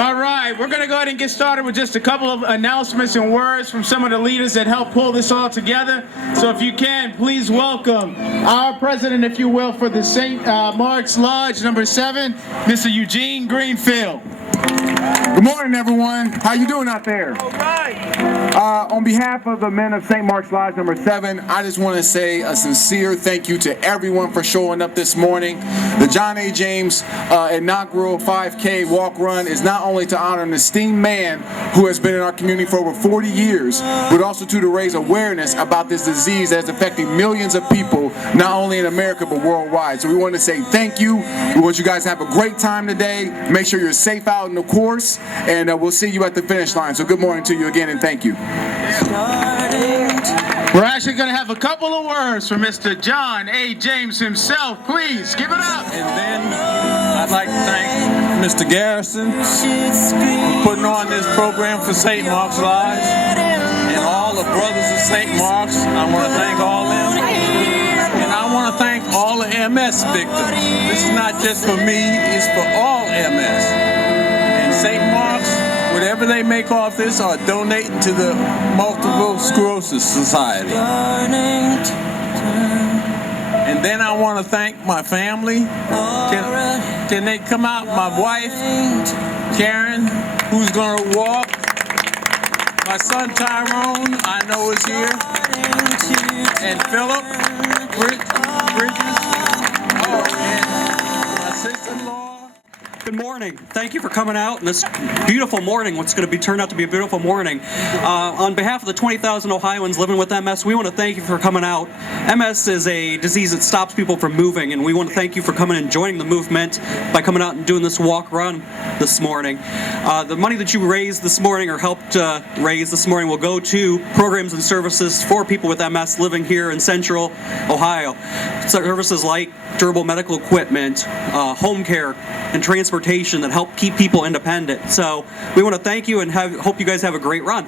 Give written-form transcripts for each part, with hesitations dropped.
All right, we're going to go ahead and get started with just a couple of announcements and words from some of the leaders that helped pull this all together. So if you can, please welcome our president, if you will, for the St. Mark's Lodge number 7, Mr. Eugene Greenfield. Good morning, everyone. How you doing out there? All right. On behalf of the men of St. Mark's Lodge number 7, I just want to say a sincere thank you to everyone for showing up this morning. The John A. James inaugural 5K walk run is not only to honor an esteemed man who has been in our community for over 40 years, but also to raise awareness about this disease that is affecting millions of people, not only in America, but worldwide. So we want to say thank you. We want you guys to have a great time today. Make sure you're safe out in the course, and we'll see you at the finish line. So good morning to you again, and thank you. We're actually going to have a couple of words from Mr. John A. James himself. Please, give it up. And then I'd like to thank Mr. Garrison for putting on this program for St. Mark's Lodge, and all the brothers of St. Mark's. I want to thank all of them. And I want to thank all the MS victims. This is not just for me, it's for all MS. And St. Mark's, whatever they make off this, are donating to the Multiple Sclerosis Society. And then I want to thank my family. Can they come out? My wife, Karen, who's going to walk. My son, Tyrone, I know is here. And Philip Bridges. Oh, and my sister-in-law. Good morning. Thank you for coming out on this beautiful morning, what's going to be turned out to be a beautiful morning. On behalf of the 20,000 Ohioans living with MS, we want to thank you for coming out. MS is a disease that stops people from moving, and we want to thank you for coming and joining the movement by coming out and doing this walk run this morning. The money that you raised this morning, or helped raise this morning, will go to programs and services for people with MS living here in Central Ohio. Services like durable medical equipment, home care, and transportation that help keep people independent. So we want to thank you and hope you guys have a great run.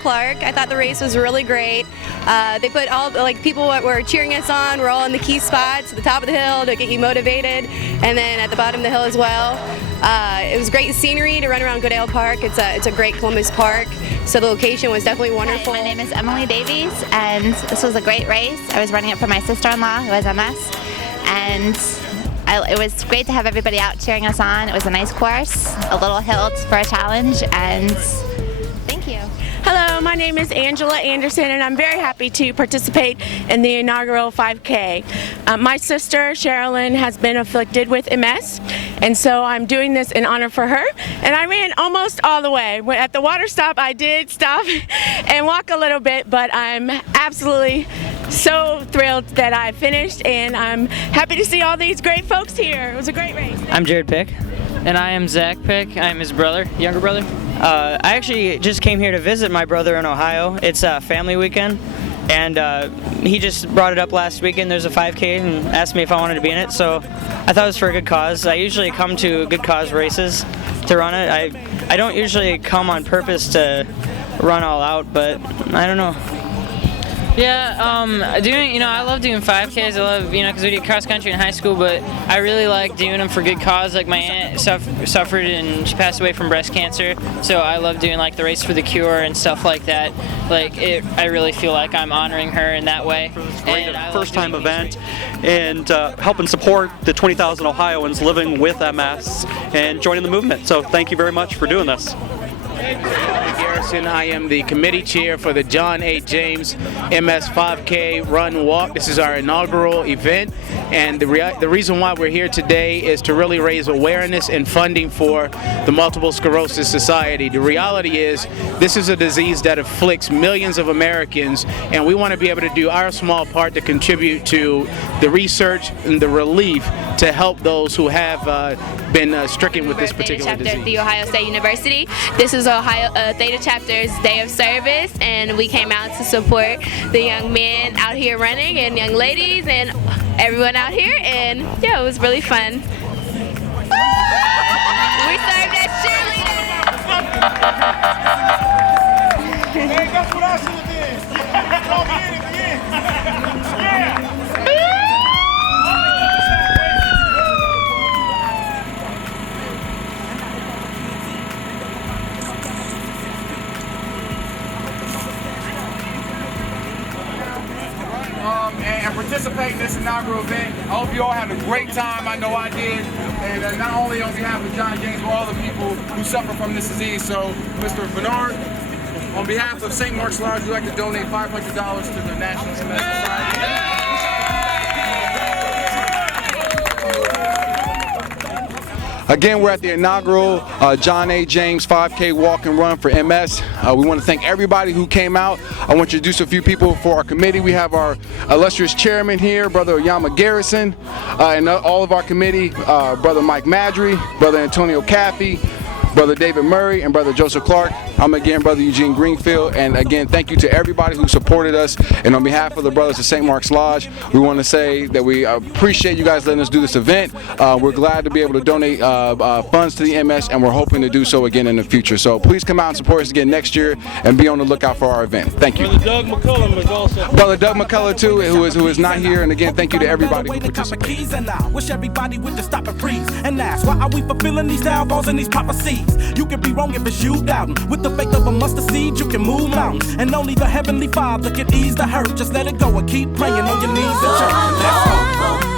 Clark. I thought the race was really great. They put all, people that were cheering us on were all in the key spots at the top of the hill to get you motivated, and then at the bottom of the hill as well. It was great scenery to run around Goodale Park. It's a great Columbus park, so the location was definitely wonderful. Hi, my name is Emily Davies, and this was a great race. I was running it for my sister-in-law who has MS, and It was great to have everybody out cheering us on. It was a nice course, a little hill for a challenge, and thank you. Hello, my name is Angela Anderson, and I'm very happy to participate in the inaugural 5K. My sister, Sherilyn, has been afflicted with MS, and so I'm doing this in honor for her. And I ran almost all the way. At the water stop, I did stop and walk a little bit, but I'm absolutely so thrilled that I finished, and I'm happy to see all these great folks here. It was a great race. I'm Jared Pick. And I am Zach Pick. I'm his brother, younger brother. I actually just came here to visit my brother in Ohio. It's a family weekend, and he just brought it up last weekend. There's a 5K and asked me if I wanted to be in it, so I thought it was for a good cause. I usually come to good cause races to run it. I don't usually come on purpose to run all out, but I don't know. Yeah, I love doing 5Ks. I love, because we did cross country in high school, but I really like doing them for good cause. Like my aunt suffered and she passed away from breast cancer, so I love doing like the Race for the Cure and stuff like that. I really feel like I'm honoring her in that way. And first-time event, and helping support the 20,000 Ohioans living with MS and joining the movement. So thank you very much for doing this. Garrison. I am the committee chair for the John A. James MS 5K Run Walk. This is our inaugural event, and the reason why we're here today is to really raise awareness and funding for the Multiple Sclerosis Society. The reality is this is a disease that afflicts millions of Americans, and we want to be able to do our small part to contribute to the research and the relief to help those who have been stricken with this particular disease. At The Ohio State University. This is Ohio Theta Chapter's Day of Service, and we came out to support the young men out here running and young ladies and everyone out here, and yeah, it was really fun. We served as cheerleaders. Hey, that's what I should have did. And participate in this inaugural event. I hope you all had a great time. I know I did. And not only on behalf of John James, but all the people who suffer from this disease. So, Mr. Bernard, on behalf of St. Mark's Lodge, we'd like to donate $500 to the National MS Society. Again, we're at the inaugural John A. James 5K Walk and Run for MS. We want to thank everybody who came out. I want to introduce a few people for our committee. We have our illustrious chairman here, Brother Oyama Garrison, and all of our committee, Brother Mike Madry, Brother Antonio Caffey, Brother David Murray, and Brother Joseph Clark. I'm again Brother Eugene Greenfield, and again thank you to everybody who supported us. And on behalf of the brothers of St. Mark's Lodge, we want to say that we appreciate you guys letting us do this event. We're glad to be able to donate funds to the MS, and we're hoping to do so again in the future. So please come out and support us again next year, and be on the lookout for our event. Thank you. Brother Doug McCullum is also. Brother Doug McCullough too, who is not here, and again thank you to everybody who participated. And I wish everybody would just stop and freeze and ask, why are we fulfilling these downfalls and these prophecies? You can be wrong if it's you doubting. With the faith of a mustard seed, you can move mountains, and only the Heavenly Father can ease the hurt. Just let it go and keep praying on your knees in church. Let's go.